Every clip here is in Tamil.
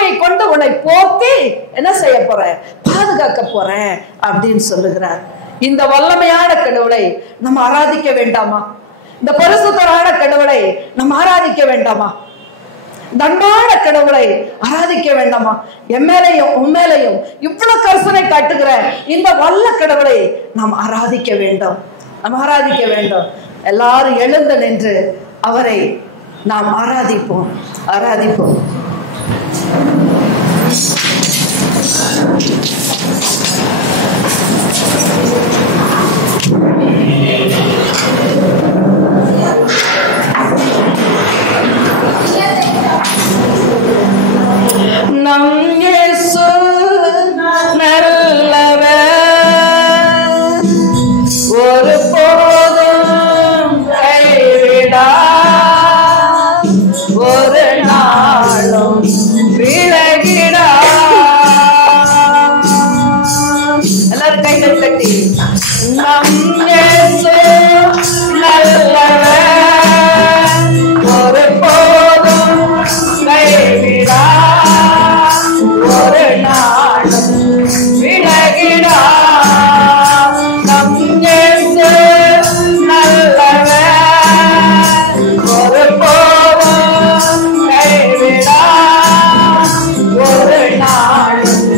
மகிமையை கொண்டு உன்னை போற்றி என்ன செய்ய போறேன், பாதுகாக்க போறேன் அப்படின்னு சொல்லுகிறார். இந்த வல்லமையான கடவுளை நம்ம ஆராதிக்க வேண்டாமா? இந்த பரிசுத்தரான கடவுளை நம்ம ஆராதிக்க வேண்டாமா? தன்மான கடவுளை ஆராதிக்க வேண்டாமா? எம்மேலையும் உண்மையிலையும் இவ்வளவு கருசனை காட்டுகிற இந்த வல்ல கடவுளை நாம் ஆராதிக்க வேண்டும், நாம் ஆராதிக்க வேண்டும். எல்லாரும் எழுந்து நின்று அவரை நாம் ஆராதிப்போம், ஆராதிப்போம். நம் இயேசு நல்லவர், ஒரு போதும் கைவிடார், ஒரு நாளும் விலகிடார். எல்லாரும் கைகள் தட்டி நம் இயேசு நல்லவர், ஒரு போதும் கைவிடார், ஒரு நாளும் விலகிடார். நம் இயேசு நல்லவர், ஒரு போதும் கைவிடார், ஒரு நாளும்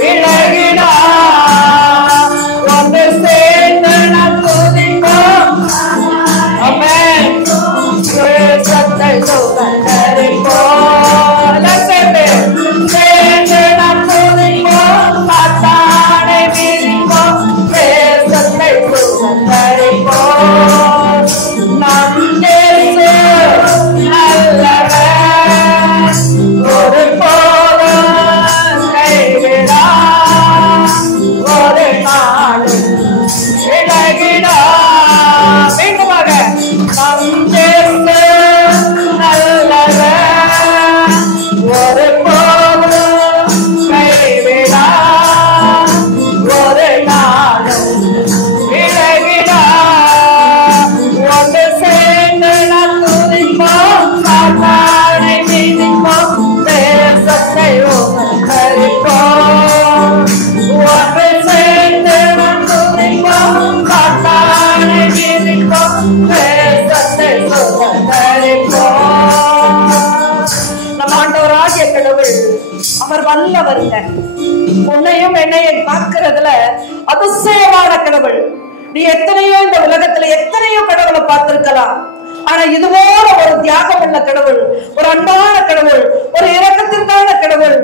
விலகிடார். ஒன்று சேர்ந்து நாம் துதிப்போம், ஆமென். தேசத்தை சுதந்தரிப்போம், சேர்ந்து நாம் துதிப்போம், சாத்தானை மிதிப்போம், தேசத்தை சுதந்தரிப்போம். நம் இயேசு நல்லவர், ஒரு போதும் கைவிடார், ஒரு நாளும் விலகிடார். மீண்டுமாக நம் இயேசு நல்லவர், ஒரு போதும் கைவிடார், ஒரு நாளும் விலகிடார். ஒன்று சேர்ந்து நாம் துதிப்போம், சாத்தானை மிதிப்போம், தேசத்தை உதறிப்போம். ஒன்று சேர்ந்து நாம் துதிப்போம், சாத்தானை மிதிப்போம், தேசத்தை உதறிப்போம். நம் ஆண்டவராகிய கடவுள் அவர் வல்லவருங்க. உன்னையும் என்னையும் காக்கிறதுல அதிசயமான கடவுள். நீ எத்தனையோ இந்த உலகத்துல எத்தனையோ கடவுளை பார்த்திருக்கலாம், ஆனா இதுபோல ஒரு தியாகம் உள்ள கடவுள், ஒரு அன்பான கடவுள், ஒரு இரக்கத்திற்கான கடவுள்,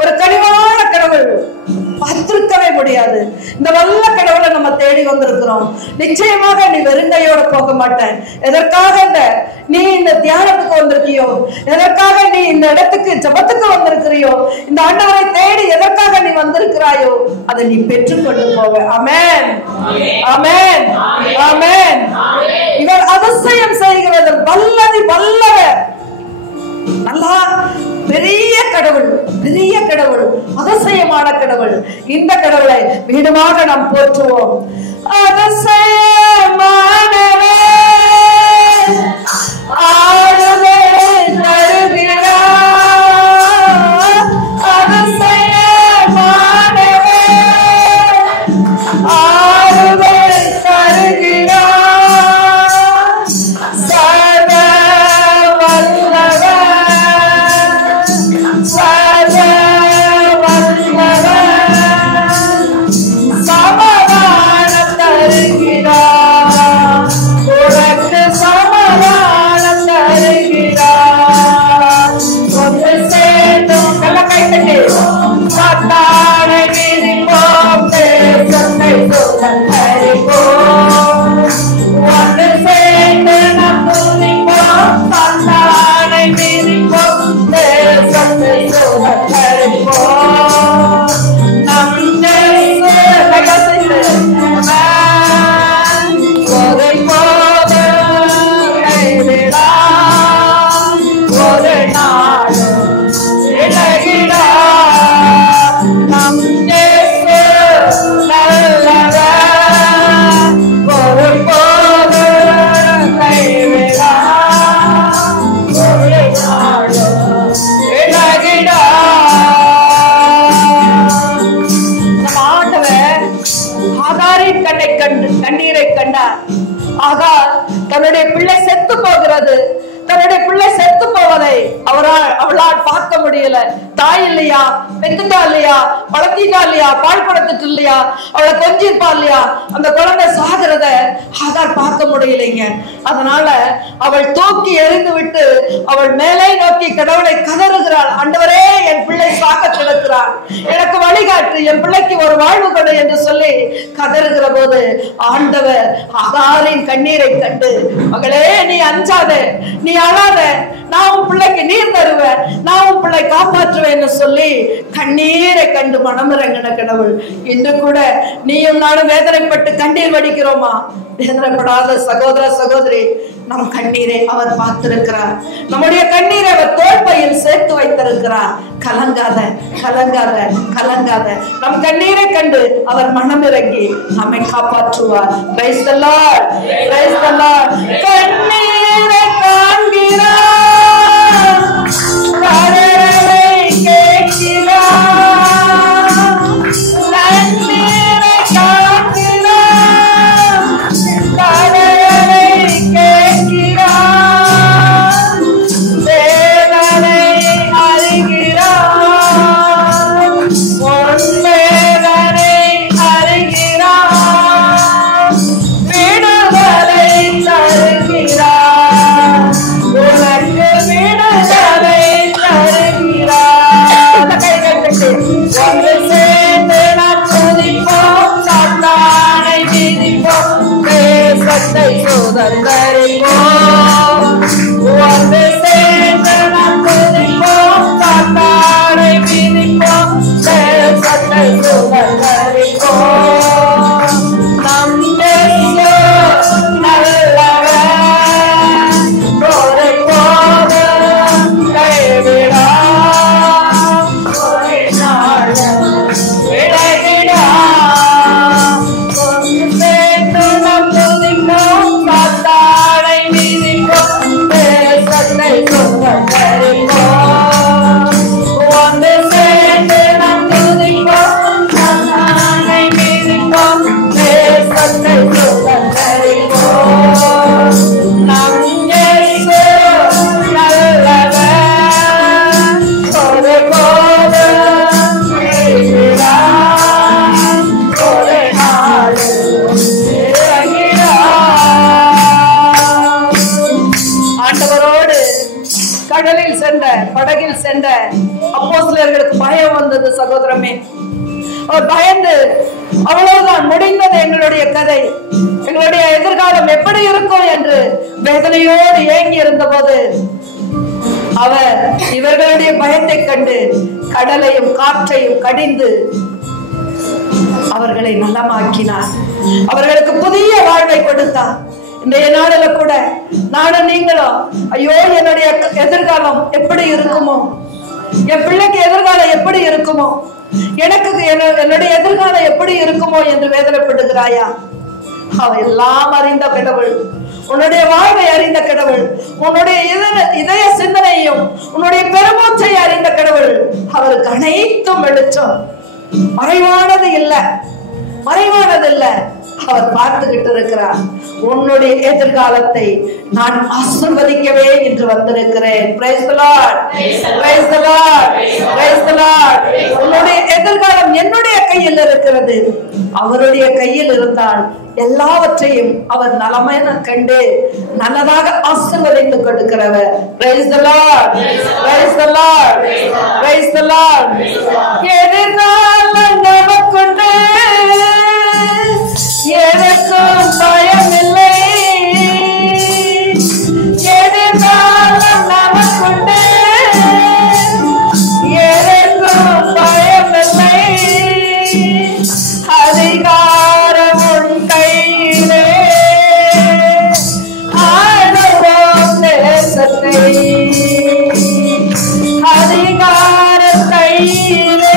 ஒரு கனிவான கடவுள் பார்த்திருக்கவே முடியாது. இந்த வல்ல கடவுளை நம்ம தேடி வந்திருக்கிறோம். நிச்சயமாக நீ வெறுங்கையோட போக மாட்டேன். எதற்காக நீ இந்த தியானத்துக்கு வந்திருக்கியோ, எதற்காக நீ இந்த இடத்துக்கு ஜபத்துக்கு வந்திருக்கிறியோ, இந்த ஆண்டவரை தேடி எதற்காக நீ வந்திருக்கிறாயோ அதை நீ பெற்றுக்கொண்டு போக. ஆமென், ஆமென், ஆமென். இவர் அதிசயம் செய்கிறது வல்லதி வல்லவர். நல்லா பெரிய கடவுள், பெரிய கடவுள், அதிசயமான கடவுள். இந்த கடவுளை மீண்டுமாக நாம் போற்றுவோம். அதிசயமானவர், ஆறுதல் தருகிறார். அதிசயமானவர், ஆறுதல் தருகிறார். சர்வ வல்லவர், சர்வ வல்லவர், சமாதானம் தருகிறார். பண்ணினார். ஆகார் தன்னுடைய பிள்ளை செத்து போகிறது, தன்னுடைய பிள்ளை செத்து போவதை அவளால் பார்க்க முடியல. தாய் இல்லையா, பெத்துட்டா இல்லையா, வளர்த்திட்டா இல்லையா, பால் கொடுத்துட்டு இல்லையா, அவளை கொஞ்சிருப்பா இல்லையா, அந்த குழந்தை சாகிறத ஆகார் பார்க்க முடியலைங்க. அதனால அவள் தூக்கி எறிந்து விட்டு அவள் மேலே நோக்கி கடவுளை கதறுகிறாள். ஆண்டவரே, என் பிள்ளை சாக கிடக்கிறார், எனக்கு வழிகாட்டு, என் பிள்ளைக்கு ஒரு வாழ்வு கொடு என்று சொல்லி கதறுகிற போது ஆண்டவர் ஆகாரின் கண்ணீரை கண்டு, மகளே நீ அஞ்சாத, நீ அழாத, நான் உன் பிள்ளைக்கு நீர் தருவேன், நான் உன் பிள்ளை காப்பாற்றுவேன் சொல்லி கண்ணீரை கண்டு மனமிறங்கின கடவுள். இன்று கூட நீயும் நானும் வேதனைப்பட்டு கண்ணீர் வடிக்கிறோமா? வேதனைப்படாத சகோதர சகோதரி, நம் கண்ணீரை அவர் பார்த்திருக்கிறார். நம்முடைய கண்ணீரை அவர் தோல்பையில் சேர்த்து வைத்திருக்கிறார். கலங்காத, கலங்காத, கலங்காத. நம் கண்ணீரை கண்டு அவர் மனமிறங்கி நம்மை காப்பாற்றுவார். Price the Lord, praise the Lord. கண்ணீரை காண்கிறார், கதறலை கேட்கிறார், கண்ணீரை காண்கிறார், கதறலை கேட்கிறார், வேதனை அறிகிறார், உன் வேதனை அறிகிறார், விடுதலை தருகிறார், உனக்கு விடுதலை தருகிறார். ஒன்று சேர்ந்து நாம் துதிப்போம், சாத்தானை மிதிப்போம், தேசத்தை சுதந்தரிப்போம். ஒன்று சேர்ந்து நாம் துதிப்போம், சாத்தானை மிதிப்போம், தேசத்தை சுதந்தரிப்போம். நம் இயேசு நல்லவர், ஒருபோதும் கைவிடார், ஒரு நாளும் விலகிடார். ஒன்று சேர்ந்து நாம் துதிப்போம், சாத்தானை மிதிப்போம், தேசத்தை சுதந்தரிப்போம். ஒன்று சேர்ந்து நாம் துதிப்போம், சாத்தானை மிதிப்போம், தேசத்தை சுதந்தரிப்போம். நம் இயேசு நல்லவர், ஒருபோதும் கைவிடார், ஒரு நாளும் விலகிடார். ஆண்டவரோடு கடலில் சென்ற, படகில் சென்ற அப்போஸ்தலர்களுக்கு பயம் வந்தது சகோதரமே. அவர் பயந்து, அவ்வளவுதான், முடிந்தது எங்களுடைய கதை, எங்களுடைய எதிர்காலம் எப்படி இருக்கும் என்று வேதனையோடு ஏங்கி இருந்த போது அவர் இவர்களுடைய பயத்தை கண்டு கடலையும் காற்றையும் கடிந்து அவர்களை நலமாக்கினார். அவர்களுக்கு புதிய வாழ்வை கொடுத்தார். இன்றைய நாளில கூட நானும் நீங்களும், ஐயோ என்னுடைய எதிர்காலம் எப்படி இருக்குமோ, என் பிள்ளைக்கு எதிர்காலம் எப்படி இருக்குமோ, எனக்கு என்னுடைய எதிர்காலம் எப்படி இருக்குமோ என்று வேதனைப்படுகிறாயா? அவர் எல்லாம் அறிந்த கடவுள், உன்னுடைய வாழ்வை அறிந்த கடவுள், உன்னுடைய இதய சிந்தனையும் உன்னுடைய பெருமூச்சை அறிந்த கடவுள். அவருக்கு அனைத்தும் வெளிச்சம், மறைவானது இல்ல, மறைவானது இல்ல. அவர் பார்த்துக்கிட்டு இருக்கிறார். உன்னுடைய எதிர்காலத்தை நான் ஆசீர்வதிக்கவே என்று வந்திருக்கிறேன். Praise the Lord, praise the Lord, praise the Lord. உன்னுடைய எதிர்காலம் என்னுடைய கையில் இருக்கிறது. அவருடைய கையில் இருந்தால் எல்லாவற்றையும் அவர் நலமான கண்டு நல்லதாக ஆசீர்வதித்து கொடுக்கிறவர். Praise the Lord, praise the Lord, praise the Lord. எதிர்காலம் நமக்குண்டு, எனக்கும் பயமில்லை, எதிர்காலம் நமக்குண்டு, எனக்கும் பயமில்லை, அதிகாரம் உன் கையிலே, ஆளுவோம் தேசத்தை, அதிகாரம் கையிலே,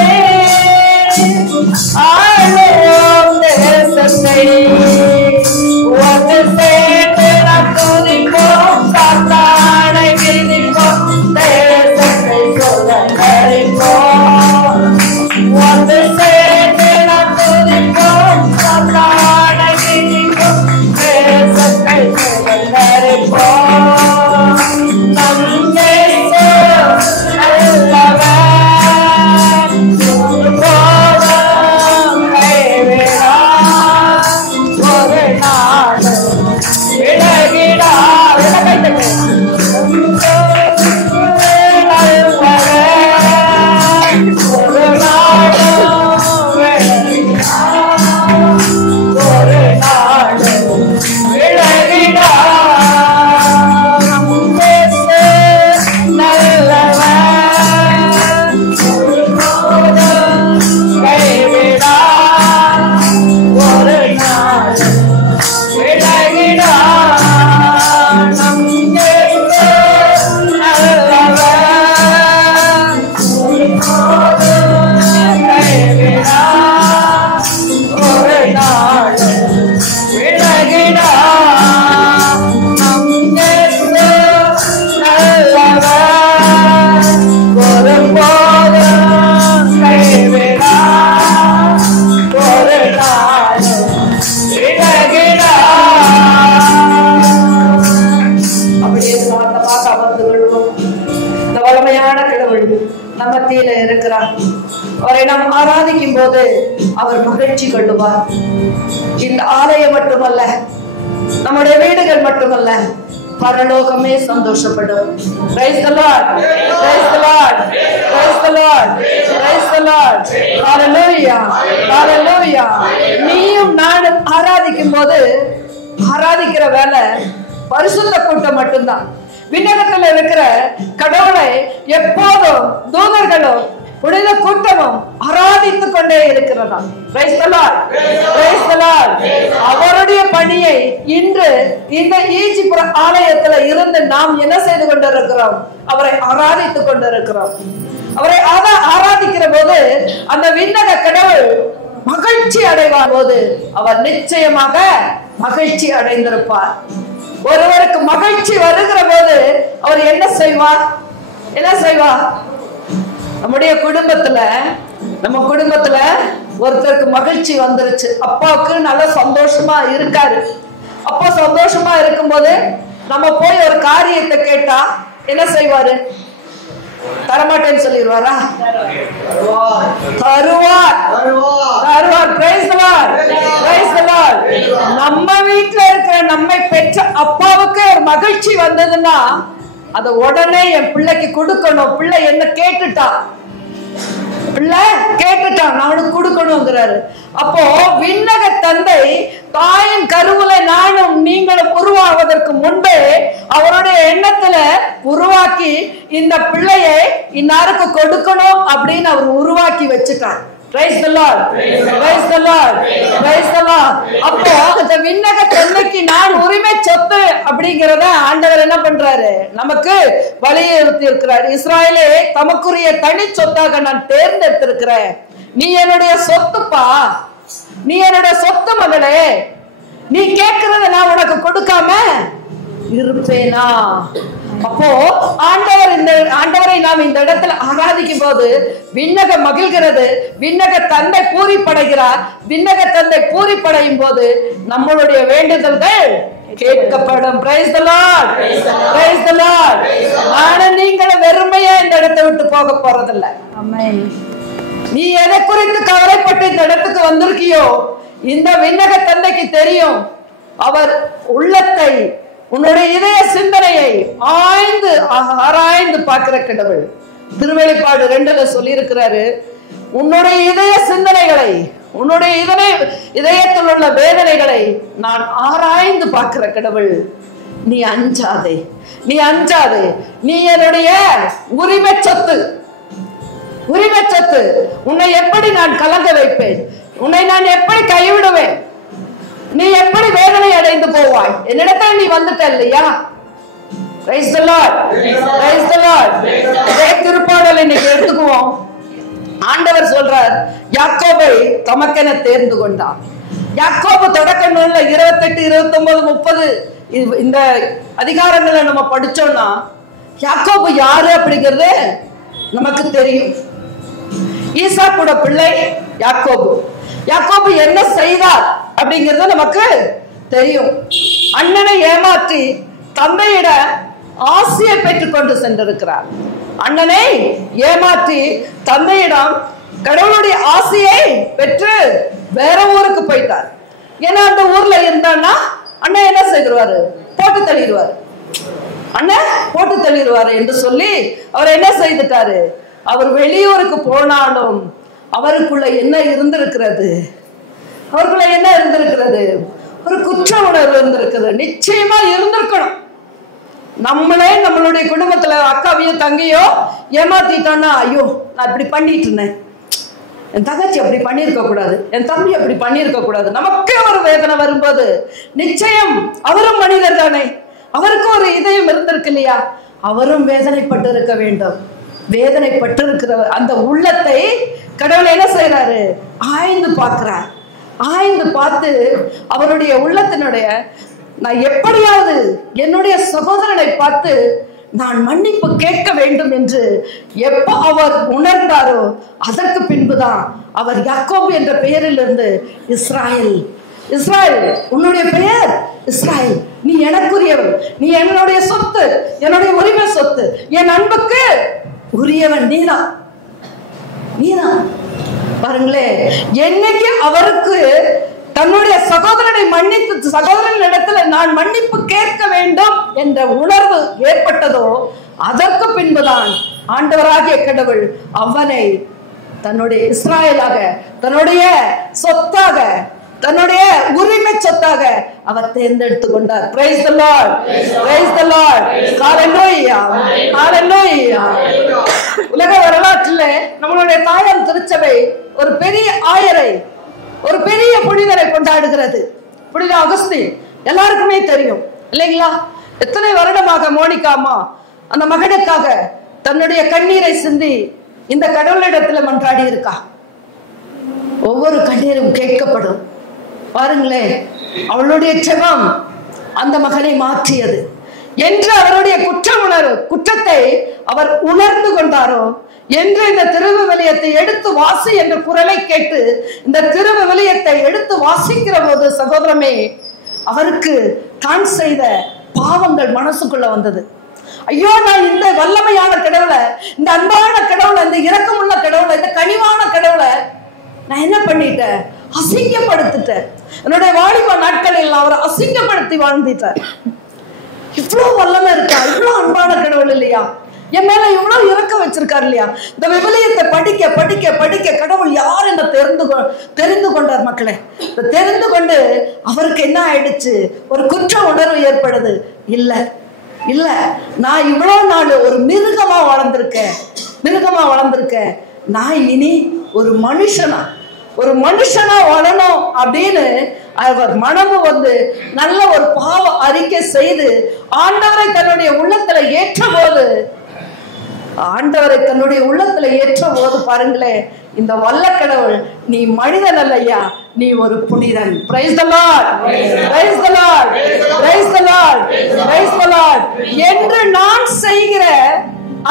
இருக்கிறார். அவரை நாம் ஆராதிக்கும் போது அவர் மகிழ்ச்சி கொள்ளுவார். இந்த ஆலயம் மட்டுமல்ல, நம்முடைய வீடுகள் மட்டுமல்ல, பரலோகமே சந்தோஷப்படும். Praise the Lord, praise the Lord, praise the Lord, praise the Lord. Hallelujah, hallelujah. நீயும் நானும் ஆராதிக்கும் போது ஆராதிக்கிற வேலை பரிசுத்த கூட்டம் மட்டும்தான். விண்ணகத்தில் இருக்கிற கடவுளை எப்போதும் தூதர்களும் புனித கூட்டமும் ஆராதித்துக் கொண்டே இருக்கிறதா. Praise the Lord, praise the Lord. அவருடைய பணியை இன்று இந்த ஈஜிபுர ஆலயத்துல இருந்து நாம் என்ன செய்து கொண்டிருக்கிறோம்? அவரை ஆராதித்துக் கொண்டிருக்கிறோம். அவரை ஆராதிக்கிற போது அந்த விண்ணக கடவுள் மகிழ்ச்சி அடைவார் போது அவர் நிச்சயமாக மகிழ்ச்சி அடைந்திருப்பார். ஒருவருக்கு மகிழ்ச்சி வருகிற போது அவர் என்ன செய்வார்? என்ன செய்வார்? நம்முடைய குடும்பத்துல, நம்ம குடும்பத்துல ஒருத்தருக்கு மகிழ்ச்சி வந்துருச்சு, அப்பாவுக்கு நல்ல சந்தோஷமா இருக்காரு. அப்பா சந்தோஷமா இருக்கும்போது நம்ம போய் ஒரு காரியத்தை கேட்டா என்ன செய்வாரு? தரமாட்டேன்னு சொல்லிடுவாரா? தருவார், தருவார். Praise the Lord, praise the Lord. நம்ம வீட்டுல இருக்கிற நம்மை பெற்ற அப்பாவுக்கு ஒரு மகிழ்ச்சி வந்ததுன்னா அத உடனே என் பிள்ளைக்கு கொடுக்கணும். பிள்ளை என்ன கேட்டுட்டா, பிள்ளை கேட்டுட்டான், நான் அவனுக்கு கொடுக்கணுங்கிறாரு. அப்போ விண்ணக தந்தை தாயின் கருவுல நானும் நீங்களும் உருவாவதற்கு முன்பே அவருடைய எண்ணத்துல உருவாக்கி இந்த பிள்ளையை இன்னாருக்கு கொடுக்கணும் அப்படின்னு அவர் உருவாக்கி வச்சுட்டார். Praise the Lord, praise the Lord, praise the Lord. அப்போ அந்த விண்ணக தந்தைக்கு நான் உரிமை சொத்து அப்படிங்கறத ஆண்டவர் என்ன பண்றாரு? நமக்கு வலியுறுத்தி இருக்கிறார். இஸ்ராயலே தமக்குரிய தனி சொத்தாக நான் தேர்ந்தெடுத்திருக்கிறேன். நீ என்னுடைய சொத்துப்பா, நீ என்னுடைய சொத்து மகளே. நீ கேட்கறத நான் உனக்கு கொடுக்காம இருப்பேனா? அப்போ ஆண்டவரை நாம் இந்த இடத்துல ஆராதிக்கும் போது விண்ணக மகிழ்கிறது, விண்ணக தந்தை பூரிப்படைகிறார். விண்ணக தந்தை பூரிப்படையும் போது நம்மளுடைய வேண்டுதல்கள் கேட்கப்படும். Praise the Lord, praise the Lord. ஆனா நீங்களும் வெறுமையா இந்த இடத்தை விட்டு போக போறதில்லை. ஆமென். நீ எதை குறித்து கவலைப்பட்டு இந்த இடத்துக்கு வந்திருக்கியோ இந்த விண்ணக தந்தைக்கு தெரியும். அவர் உள்ளத்தை, உன்னுடைய இதய சிந்தனையை ஆராய்ந்து பார்க்கிற கடவுள். திருவெளிப்பாடு 2 சொல்லி இருக்கிறாரு, உன்னுடைய இதய சிந்தனைகளை, உன்னுடைய இதயத்தில் உள்ள வேதனைகளை நான் ஆராய்ந்து பார்க்கிற கடவுள். நீ அஞ்சாதே, நீ அஞ்சாதே. நீ என்னுடைய உரிமை சொத்து, உரிமை சொத்து. உன்னை எப்படி நான் கலங்க வைப்பேன்? உன்னை நான் எப்படி கைவிடுவேன்? நீ எப்படி வேதனை அடைந்து போவாய்? என்னிடத்தில் நீ வந்துட்ட இல்லையா? Praise the Lord, praise the Lord. திருப்பாடல் இன்னைக்கு எடுத்துக்குவோம். ஆண்டவர் சொல்றார், யாக்கோபை தமக்கென தேர்ந்து கொண்டார். யாக்கோபு தொடக்க நூல்ல 28, 29, 30 இந்த அதிகாரங்களை நம்ம படிச்சோம்னா யாக்கோபு யாரு அப்படிங்கிறது நமக்கு தெரியும். ஈசாக்கோட பிள்ளை யாக்கோபு. யாக்கோபு என்ன செய்தார் அப்படிங்கிறது நமக்கு தெரியும். அண்ணனை ஏமாற்றி தந்தையிட ஆசையை பெற்றுக் கொண்டு சென்றிருக்கிறார். அண்ணனை ஏமாற்றி தந்தையிடம் கடவுளுடைய ஆசையை பெற்று வேற ஊருக்கு போயிட்டார். ஏன்னா அந்த ஊர்ல இருந்தான்னா அண்ணன் என்ன செய்வாரு? போட்டு தள்ளிடுவாரு. அண்ணன் போட்டு தள்ளிடுவாரு என்று சொல்லி அவர் என்ன செய்துட்டாரு? அவர் வெளியூருக்கு போனாலும் அவருக்குள்ள என்ன இருந்திருக்கிறது? அவருக்குள்ள என்ன இருந்திருக்கிறது? ஒரு குற்ற உணர்வு இருந்திருக்கிறது. நிச்சயமா இருந்திருக்கணும். நம்மளே நம்மளுடைய குடும்பத்துல அக்காவையோ தங்கையோ ஏமாத்திட்டோம்னா, ஐயோ நான் இப்படி பண்ணிட்டு இருந்தேன், என் தங்கச்சி அப்படி பண்ணியிருக்க கூடாது, என் தம்பி அப்படி பண்ணியிருக்க கூடாது, நமக்கே ஒரு வேதனை வரும்போது நிச்சயம் அவரும் மனிதர் தானே, அவருக்கும் ஒரு இதயம் இருந்திருக்கு இல்லையா? அவரும் வேதனைப்பட்டு இருக்க வேண்டும். வேதனைப்பட்டு இருக்கிற அந்த உள்ளத்தை கடவுள் என்ன செய்யறாரு? ஆய்ந்து பார்க்கிறார். ஆய்ந்து பார்த்து அவருடைய உள்ளத்தினுடைய, நான் எப்படியாவது என்னுடைய சகோதரனை பார்த்து நான் மன்னிப்பு கேட்க வேண்டும் என்று எப்ப அவர் உணர்ந்தாரோ அதற்கு பின்புதான் அவர் யாக்கோபு என்ற பெயரில் இருந்து இஸ்ராயல். இஸ்ராயல், உன்னுடைய பெயர் இஸ்ராயல், நீ எனக்குரியவன், நீ என்னுடைய சொத்து, என்னுடைய உரிமை சொத்து, என் அன்புக்கு உரியவன் நீதான். நீதான். பாருங்களே, என்னைக்கு அவருக்கு தன்னுடைய சகோதரனை மன்னித்து சகோதரன் இடத்துல நான் மன்னிப்பு கேட்க வேண்டும் என்ற உணர்வு ஏற்பட்டதோ அதற்கு பின்புதான் ஆண்டவராகிய கடவுள் அவனை தன்னுடைய இஸ்ராயலாக, தன்னுடைய சொத்தாக, தன்னுடைய உரிமை சொத்தாக அவர் தேர்ந்தெடுத்து கொண்டார். Praise the Lord, praise the Lord, hallelujah, hallelujah. உலக வரலாற்றிலே நம்மளுடைய தாயார் திருச்சபை ஒரு பெரிய ஆயரை, ஒரு பெரிய புனிதரை கொண்டாடுகிறது. புனித அகஸ்தீன் எல்லாருக்குமே தெரியும் இல்லைங்களா? எத்தனை வருடமாக மோனிகா அம்மா அந்த மகனுக்காக தன்னுடைய கண்ணீரை சிந்தி இந்த கடவுளிடத்துல மன்றாடி இருக்கா. ஒவ்வொரு கண்ணீரும் கேட்கப்படும். பாருங்களேன், அவளுடைய ஜெபம் அந்த மகனை மாற்றியது என்று அவருடைய குற்றத்தை அவர் உணர்ந்து கொண்டாரோ என்று இந்த திருவிவிலியத்தை எடுத்து வாசி என்ற குரலை கேட்டு இந்த திருவிவிலியத்தை எடுத்து வாசிக்கிற போது சகோதரமே, அவருக்கு தான் செய்த பாவங்கள் மனசுக்குள்ள வந்தது. ஐயோ, நான் இந்த வல்லமையான கடவுளை, இந்த அன்பான கடவுளை, இந்த இரக்கமுள்ள கடவுளை, இந்த கனிவான கடவுளை நான் என்ன பண்ணிட்டேன்? அசிங்கப்படுத்திட்டேன். என்னுடைய வாலிப நாட்களில் அவரை அசிங்கப்படுத்தி வாழ்ந்துட்டேன். இவ்வளவு வல்லமை இருக்கா? இவ்வளவு அன்பான கடவுள் இல்லையா? என் மேல இவ்வளவு இறக்க வச்சிருக்காரு இல்லையா? இந்த விவிலியத்தை படிக்க படிக்க படிக்க கடவுள் யார் என்ன தெரிந்து கொண்டார் மக்களே. தெரிந்து கொண்டு அவருக்கு என்ன ஆயிடுச்சு? ஒரு குற்ற உணர்வு ஏற்படுது. இல்ல நான் இவ்வளவு நாள் ஒரு மிருகமா வளர்ந்திருக்கேன். நான் இனி ஒரு மனுஷனா வாழணும் அப்படின்னு அவர் மனமு நல்ல ஒரு பாவ அறிக்கை செய்து ஆண்டவரை தன்னுடைய உள்ளத்துல ஏற்ற போது பாருங்களேன், இந்த வல்ல கடவுள், நீ மனிதன் அல்லையா, நீ ஒரு புனிதன். Praise the Lord, praise the Lord, praise the Lord, praise the Lord என்று நான் செய்கிற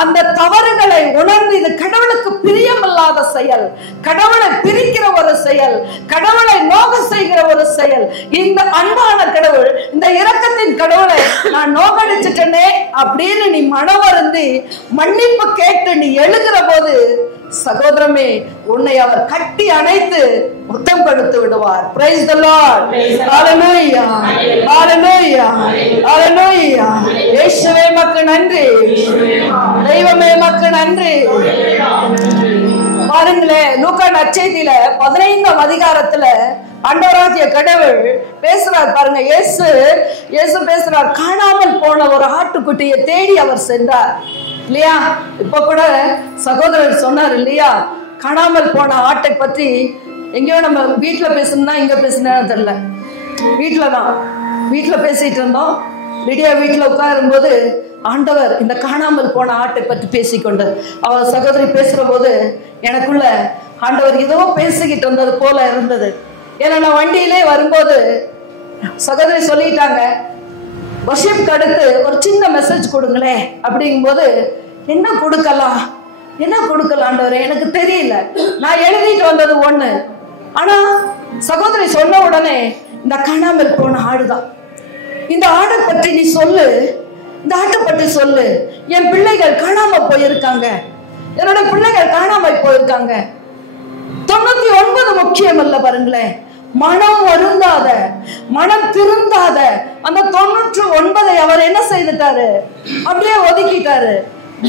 அந்த தவறுகளை உணர்ந்து, இது கடவுளுக்கு பிரியமில்லாத செயல், கடவுளை பிரிக்கிற ஒரு செயல், கடவுளை நோக செய்கிற ஒரு செயல். இந்த அன்பான கடவுள், இந்த இரக்கத்தின் கடவுளை நான் நோகடிச்சிட்டனே அப்படின்னு நீ மனவருந்தி மன்னிப்பு கேட்டு நீ எழுகிற போது சகோதரமே, உன்னை அவர் கட்டி அணைத்து முத்தம் கொடுத்து விடுவார். Praise the Lord, hallelujah, hallelujah, hallelujah. இயேசுவே மக்கு நன்றி, தெய்வமே மக்கு நன்றி. பாருங்களேன், லூக்கா நற்செய்தியில 15ஆம் அதிகாரத்துல ஆண்டவராகிய கடவுள் பேசுறார். பாருங்க, இயேசு பேசுறார். காணாமல் போன ஒரு ஆட்டுக்குட்டியை தேடி அவர் சென்றார் இல்லையா? இப்ப கூட சகோதரர் சொன்னார் இல்லையா, காணாமல் போன ஆட்டை பற்றி. எங்கேயோ நம்ம வீட்டுல பேசணும்னா இங்க பேசினா தெரியல, வீட்டுல பேசிட்டு இருந்தோம். விடியா வீட்டுல உட்காரும் போது ஆண்டவர் இந்த காணாமல் போன ஆட்டை பற்றி பேசிக்கொண்டு அவர் சகோதரி பேசுற போது எனக்குள்ள ஆண்டவர் ஏதோ பேசிக்கிட்டு வந்தது போல இருந்தது. ஏன்னா நான் வண்டியிலே வரும்போது சகோதரி சொல்லிட்டாங்க, வர்ஷிப்க்கு அடுத்து ஒரு சின்ன மெசேஜ் கொடுங்களே அப்படிங்கும்போது, என்ன கொடுக்கலாம் ஆண்டவரே, எனக்கு தெரியல. நான் எழுதிட்டு வந்தது ஒண்ணு, ஆனா சகோதரி சொன்ன உடனே இந்த காணாமல் போன ஆடுதான், இந்த ஆடை பற்றி நீ சொல்லு, இந்த ஆட்டை பற்றி சொல்லு. என் பிள்ளைகள் காணாம போயிருக்காங்க, என்னோட பிள்ளைகள் காணாம போயிருக்காங்க. 99 முக்கியம் அல்ல. பாருங்களேன், மனம் வருந்தாத, மனம் திருந்தாத அந்த 99 அவர் என்ன செய்துட்டாரு? அப்படியே ஒதுக்கிட்டாரு.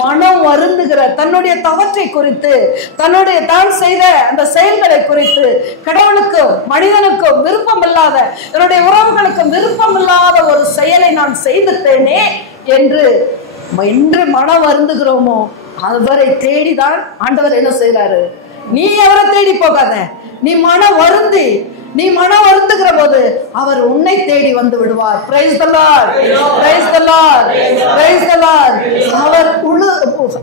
மனம் வருந்துகிற தன்னுடைய தவற்றை குறித்து, தான் செய்த அந்த செயல்களை குறித்து கடவுளுக்கும் மனிதனுக்கும் விருப்பம் இல்லாத, என்னுடைய உறவுகளுக்கும் விருப்பம் இல்லாத ஒரு செயலை நான் செய்துட்டேனே என்று மனம் வருந்துகிறோமோ அவரை தேடிதான் ஆண்டவர் என்ன செய்யறாரு? நீ அவரை தேடி போகாத, நீ மனம் வருந்துகிற போது அவர் உன்னை தேடி வந்து விடுவார். Praise the Lord, praise the Lord, praise the Lord.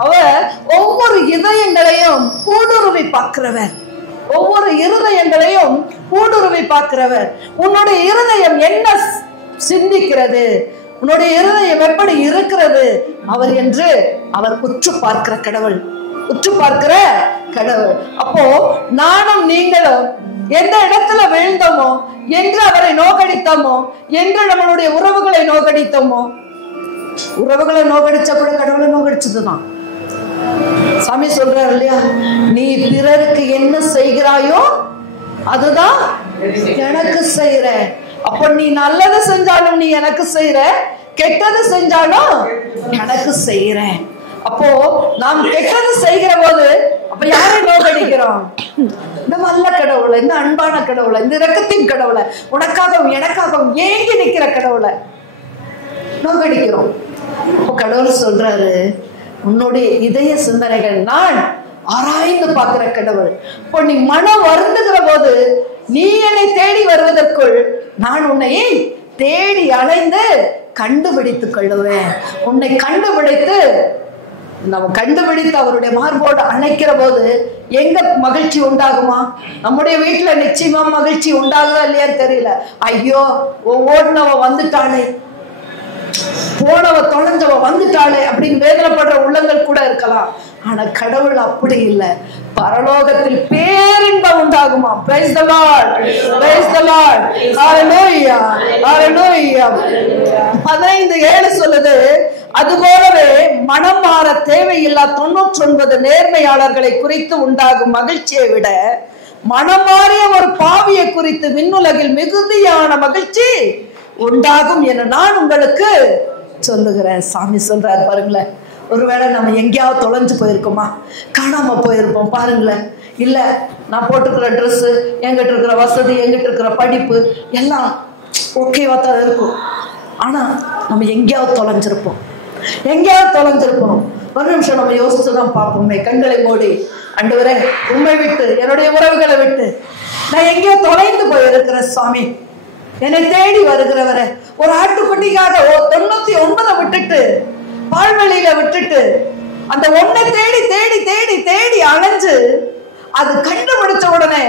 அவர் ஒவ்வொரு இதயங்களையும் ஊடுருவி பார்க்கிறவர், உன்னுடைய இருதயம் என்ன சிந்திக்கிறது, உன்னுடைய இருதயம் எப்படி இருக்கிறது அவர் என்று அவர் உற்று பார்க்கிற கடவுள். அப்போ நானும் நீங்களும் எந்த இடத்துல விழுந்தோமோ, என்று அவரை நோக்கடித்தோமோ, என்று நம்மளுடைய உறவுகளை நோக்கடித்தோமோ, உறவுகளை நோக்கடிச்ச கூட கடவுளை நோக்கடிச்சதுதான். சாமி சொல்றாரு இல்லையா, நீ பிறருக்கு என்ன செய்கிறாயோ அதுதான் எனக்கு செய்யற. அப்ப நீ நல்லது செஞ்சாலும் நீ எனக்கு செய்யற, கெட்டது செஞ்சாலும் எனக்கு செய்யற. அப்போ நாம் கெட்டது செய்கிற போது அப்ப யாரை நோக்கடிக்கிறோம்? இந்த நல்ல கடவுளை, இந்த அன்பான கடவுளை, இந்த இரக்கத்தின் கடவுளை, உனக்காகவும் எனக்காகவும் ஏங்கி நிக்கிற கடவுளை நோக்கடிக்கிறோம். அப்போ கடவுள் சொல்றாரு, உன்னுடைய இதய சிந்தனைகள் நான் ஆராய்ந்து பார்க்கிற கடவுள். இப்போ நீ மனம் வருந்துகிற போது நீ என்னை தேடி வருவதற்குள் நான் உன்னை தேடி அலைந்து கண்டுபிடித்துக் கொள்ளுவேன். உன்னை கண்டுபிடித்து அவருடைய மார்போடு அணைக்கிற போது எங்க மகிழ்ச்சி உண்டாகுமா? நம்முடைய வீட்டுல நிச்சயமா மகிழ்ச்சி உண்டாகுதா இல்லையான்னு தெரியல. ஐயோ ஓடுனவ வந்துட்டானே, போனவ தொலைஞ்சவ வந்துட்டாளே அப்படின்னு வேதனைப்படுற உள்ளங்கள் கூட இருக்கலாம். ஆனா கடவுள் அப்படி இல்லை. பரலோகத்தில் பேரின்பம் உண்டாகுமா? Praise the Lord, praise the Lord, hallelujah, hallelujah. 15:7 சொல்லுது, அதுபோலவே மனம் மாற தேவையில்லா 99 நேர்மையாளர்களை குறித்து உண்டாகும் மகிழ்ச்சியை விட மனம் மாறிய ஒரு பாவியை குறித்து விண்ணுலகில் மிகுதியான மகிழ்ச்சி உண்டாகும் என நான் உங்களுக்கு சொல்லுகிறேன். சாமி சொல்றாரு பாருங்களேன். ஒருவேளை நம்ம எங்கேயாவது தொலைஞ்சு போயிருக்கோமா, காணாம போயிருப்போம் பாருங்களேன். இல்ல நான் போட்டுக்கிற ட்ரெஸ், எங்கிட்ட இருக்கிற வசதி, எங்கிட்ட இருக்கிற படிப்பு எல்லாம் ஓகேவா தான் இருக்கும். ஆனா நம்ம எங்கேயாவது தொலைஞ்சிருப்போம். ஒரு நிமிஷம் நம்ம யோசிச்சுதான் பார்ப்போமே. கண்களை மூடி, ஆண்டவரே உண்மை விட்டு, என்னுடைய உறவுகளை விட்டு நான் எங்கேயோ தொலைந்து போயிருக்கிறேன் சாமி, என்னை தேடி வருகிறவரை. ஒரு ஆட்டுக்குட்டிக்காக 99 விட்டுட்டு, பால்வெளியில விட்டுட்டு, அந்த ஒன்னை தேடி தேடி தேடி தேடி அலைஞ்சு அது கண்டுபிடிச்ச உடனே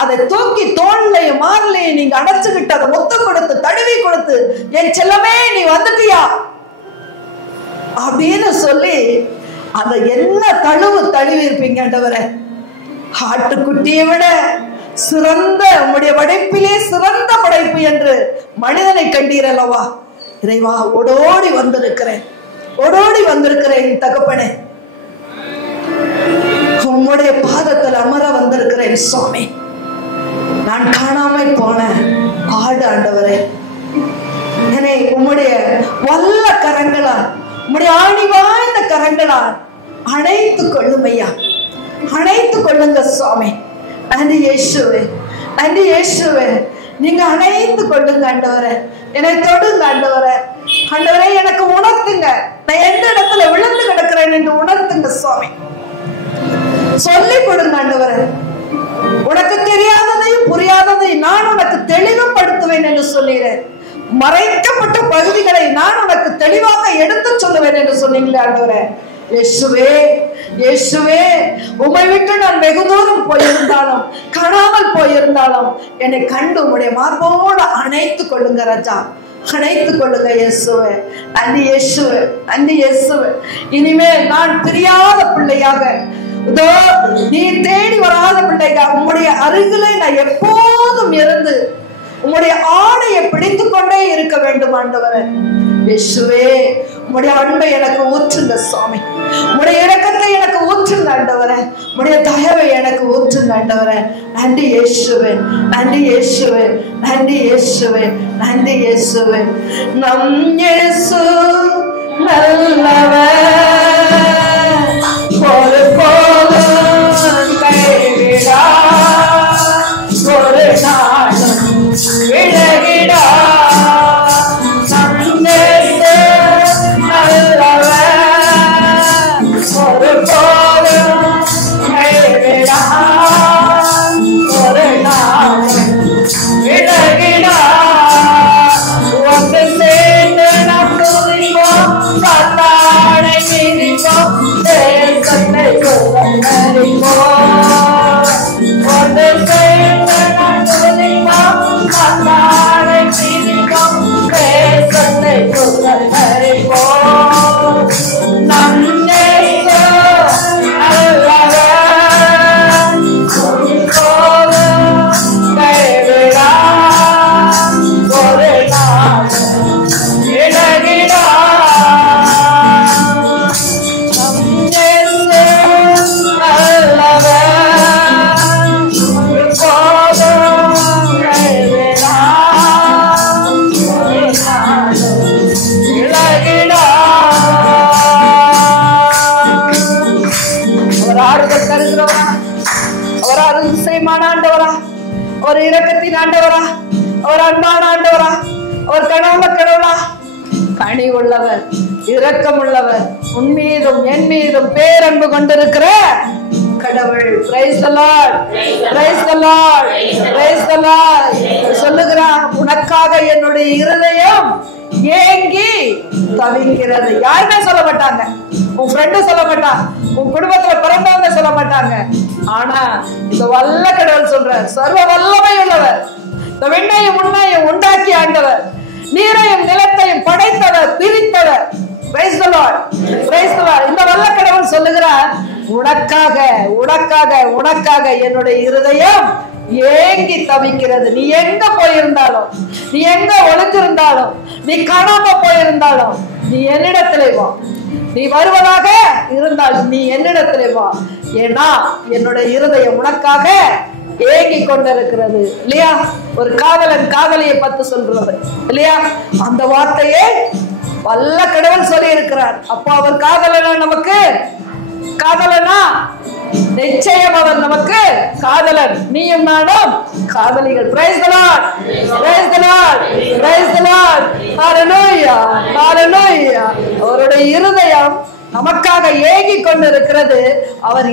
அதை தூக்கி தோல்லையும் மாறலையும் நீங்க அடைச்சுக்கிட்டு அதை முத்தம் கொடுத்து தழுவி கொடுத்து, என் செல்லமே நீ வந்துட்டியா அப்படின்னு சொல்லி அதை என்ன தழுவி இருப்பீங்க ஆண்டவரே. ஆட்டுக்குட்டியை விட சிறந்த உம்முடைய படைப்பிலே சிறந்த படைப்பு என்று மனிதனை கண்டீர் அல்லவா. இறைவா, ஓடோடி வந்திருக்கிறேன் தகப்பனே, உம்முடைய பாதத்தில் அமர வந்திருக்கிறேன் சுவாமி. நான் காணாமல் போன ஆடு ஆண்டவரே, என்னை உம்முடைய வல்ல கரங்களால், உம்முடைய ஆணி வாய்ந்த கரங்களால் அணைத்துக் கொள்ளும் ஐயா, அணைத்துக் கொள்ளுங்க சுவாமி. நன்றி இயேசுவே, நீங்க அணைத்து கொள்ளுங்க ஆண்டவரே, என்னை தொடுங்க ஆண்டவரே. ஆண்டவரே எனக்கு உணர்த்துங்க, நான் எந்த இடத்துல விழுந்து கிடக்கிறேன் என்று உணர்த்துங்க சுவாமி. சொல்லி கொடுங்க ஆண்டவரே. உனக்கு தெரியாததையும் புரியாததையும் நான் உனக்கு தெளிவுபடுத்துவேன் என்று சொன்னீரேன். மறைக்கப்பட்ட பகுதிகளை நான் உனக்கு தெளிவாக எடுத்து சொல்லுவேன் என்று சொன்னீங்களே ஆண்டவரே. இயேசுவே, உம்மை விட்டு நான் வெகு தூரம் போயிருந்தாலும், காணாமல் போயிருந்தாலும் என்னை கண்டு உம்முடைய மார்போடு அணைத்துக் கொள்ளுங்க ராஜா, அணைத்துக் கொள்ளுங்க இயேசுவே. நன்றி இயேசுவே. இனிமேல் நான் பிரியாத பிள்ளையாக, நீ தேடி வராத பிள்ளையாக உம்முடைய அருகிலே நான் எப்போதும் இருந்து உம்முடைய ஆடையை பிடித்துக் கொண்டே இருக்க வேண்டும் ஆண்டவரே. இயேசுவே, உம்முடைய அன்பை எனக்கு ஊற்றுங்க சுவாமி, உம்முடைய இரக்கத்தை எனக்கு ஊற்றுங்க ஆண்டவரே, உம்முடைய தயவை எனக்கு ஊற்றுங்க ஆண்டவரே. நன்றி இயேசுவே, நன்றி இயேசுவே. நம் இயேசு நல்லவர், ஒரு போதும் கைவிடா, ஒரு நாளும் விலகிடா. நீதிமான ஆண்டவரா, அவர் இரக்கத்தின் ஆண்டவரா, அவர் அன்பான ஆண்டவரா, அவர் கடவுளா, கனி உள்ளவர், இரக்கம் உள்ளவர், உன் மீதும் என் மீதும் பேரன்பு கொண்டிருக்கிற கடவுள். Price the Lord, praise the Lord, praise the Lord. சொல்லுகிறார், உனக்காக என்னுடைய இருதயம் ஏங்கி தவிக்கிறது. யாருமே சொல்ல மாட்டாங்க, உன் ஃப்ரெண்டு சொல்ல மாட்டான், உன் குடும்பத்துல பிறந்தவங்க சொல்ல மாட்டாங்க. ஆனா இந்த வல்ல கடவுள் சொல்றார், சர்வ வல்லமை உள்ளவர், இந்த விண்ணையும் உண்மையும் உண்டாக்கி ஆண்டவர், நீரையும் நிலத்தையும் படைத்தவர், பிரித்தவர். Praise the Lord, praise the Lord. இந்த வல்ல கடவுள் சொல்லுகிறார், உனக்காக உனக்காக உனக்காக என்னுடைய இருதயம் ஏங்கி தவிக்கிறது. நீ எங்க போயிருந்தாலும், நீ எங்க ஒளிஞ்சிருந்தாலும், நீ காணாம போயிருந்தாலும், நீ என்னிடத்திலே வா. நீ வருவதாக இருந்தால் நீ என்னிடத்திலே வா. ஏன்னா என்னுடைய இருதயம் உனக்காக ஏங்கி கொண்டிருக்கிறது. இல்லையா? ஒரு காதலன் காதலியை பத்தி சொல்றது இல்லையா? அந்த வார்த்தையே வல்ல கடவுள் சொல்லி இருக்கிறார். அப்போ அவர் காதலனா, நமக்கு காதலனா? நிச்சயம் அவர் நமக்கு காதலன். நீயும் நானும் காதலிகள். Praise the Lord, praise the Lord, praise the Lord. ஹalleluya, ஹalleluya. அவருடைய இருதயம் நமக்காக ஏங்கி கொண்டிருக்கிறது. அவர்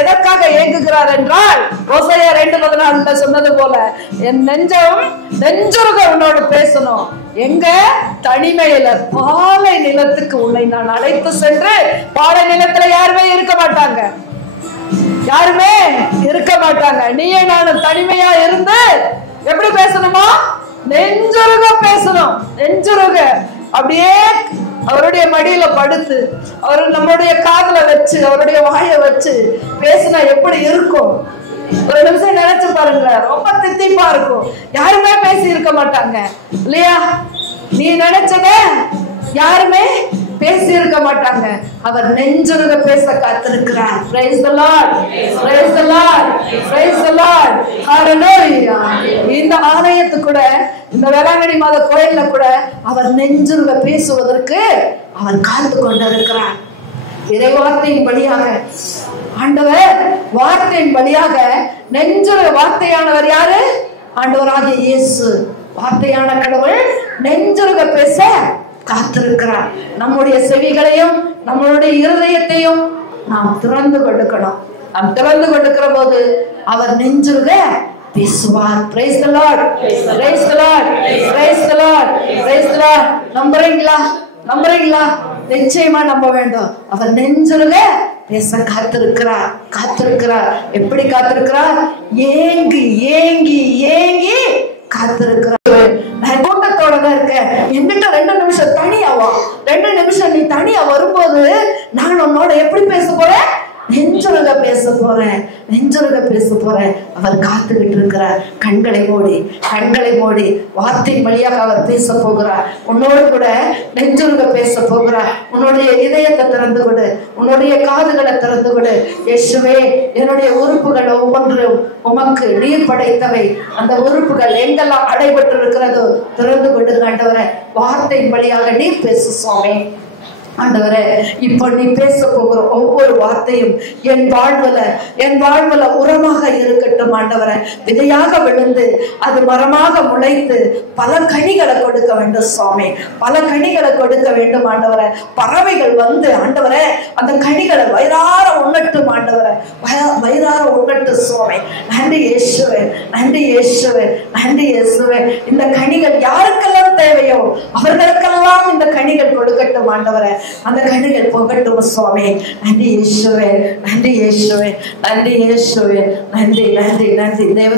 எதற்காக ஏங்குகிறார் என்றால், ஓசையா 2:14 சொன்னது போல, என் நெஞ்சம் நெஞ்சுருக உன்னோடு பேசணும். எங்க? தனிமையில பாலை நிலத்துக்கு உன்னை நான் அழைத்து சென்று, பாலை நிலத்துல யாருமே இருக்க மாட்டாங்க, யாருமே இருக்க மாட்டாங்க. நீயே நானும் தனிமையா இருந்து எப்படி பேசணுமா? நெஞ்சுருக பேசணும். நெஞ்சுருக அப்படியே அவருடைய மடியில படுத்து, அவர் நம்மளுடைய காதுல வச்சு, அவருடைய வாயை வச்சு பேசினா எப்படி இருக்கும்? ஒரு நிமிஷம் நினைச்சு பாருங்க, ரொம்ப தித்திப்பா இருக்கும். யாருமே பேசி இருக்க மாட்டாங்க இல்லையா? நீ நினைச்சத யாருமே பேசி இருக்க மாட்டாங்க. அவர் நெஞ்சுருக பேச காத்திருக்கிறார். Praise the Lord, praise the Lord, praise the Lord. ஹalleluya. இந்த ஆலயத்து கூட, இந்த வேளாங்கண்ணி மாத கோயில்ல கூட அவர் நெஞ்சுருக பேசுவதற்கு அவர் காத்து கொண்டிருக்கிறார். இறைவார்த்தையின் வழியாக, ஆண்டவர் வார்த்தையின் வழியாக நெஞ்சுருக வார்த்தையானவர் யாரு? ஆண்டவராகிய இயேசு. வார்த்தையான கடவுள் நெஞ்சுருக பேச காத்திருக்கிறார். நம்முடைய செவிகளையும் நம்மளுடைய இருதயத்தையும் நாம் திறந்து கொடுக்கணும். நாம் திறந்து கொடுக்கிற போது அவர் நெஞ்சுருக பேசுவார். Price the Lord, praise the Lord, praise the Lord, praise the Lord. நம்புறீங்களா? நம்புறீங்களா? நிச்சயமா நம்ப வேண்டும். அவர் நெஞ்சுருக பேச காத்திருக்கிறார், காத்திருக்கிறார். எப்படி காத்திருக்கிறார்? ஏங்கி ஏங்கி ஏங்கி காத்திருக்கிறார். நான் கூட்டத்தோட தான் இருக்கேன், என்கிட்ட 2 நிமிஷம் தனியாவா? 2 நிமிஷம் நீ தனியா வரும்போது நான் உன்னோட எப்படி பேச போறேன்? நெஞ்சுருக பேச போறேன், நெஞ்சுருக பேச போறேன். அவர் காத்துக்கிட்டு இருக்கிறார். கண்களை மூடி, கண்களை மூடி வார்த்தையின் வழியாக அவர் பேச போகிறார். உன்னோடு கூட நெஞ்சுருக பேச போகிறார். உன்னுடைய இதயத்தை திறந்து கொடு, உன்னுடைய காதுகளை திறந்து கொடு. இயேசுவே, என்னுடைய உறுப்புகள் ஒவ்வொன்றும் உமக்கு நீர் படைத்தவை. அந்த உறுப்புகள் எங்கெல்லாம் அடைபட்டு இருக்கிறதோ திறந்து கொடு ஆண்டவரே. வார்த்தையின் வழியாக நீர் பேசு சுவாமி. ஆண்டவரே, இப்போ நீ பேச போகிற ஒவ்வொரு வார்த்தையும் என் வாழ்வுல உரமாக இருக்கட்டும் ஆண்டவரே. விதையாக விழுந்து அது மரமாக முளைத்து பல கனிகளை கொடுக்க வேண்டும் சுவாமி, பல கனிகளை கொடுக்க வேண்டும் ஆண்டவரே. பறவைகள் வந்து ஆண்டவரே அந்த கனிகளை வயிறார உண்ணட்டும் ஆண்டவரே, வயிறார உண்ணட்டும் சுவாமி. நன்றி இயேசுவே, நன்றி இயேசுவே, நன்றி இயேசுவே. இந்த கனிகள் யாருக்கெல்லாம் தேவையோ அவர்களுக்கெல்லாம் இந்த கனிகள் கொடுக்கட்டும் ஆண்டவரே. அந்த கண்ணுகள் பொங்கட்டும் சுவாமி. நன்றி இயேசுவே, நன்றி இயேசுவே, நன்றி இயேசுவே, நன்றி நன்றி நன்றி. தேவ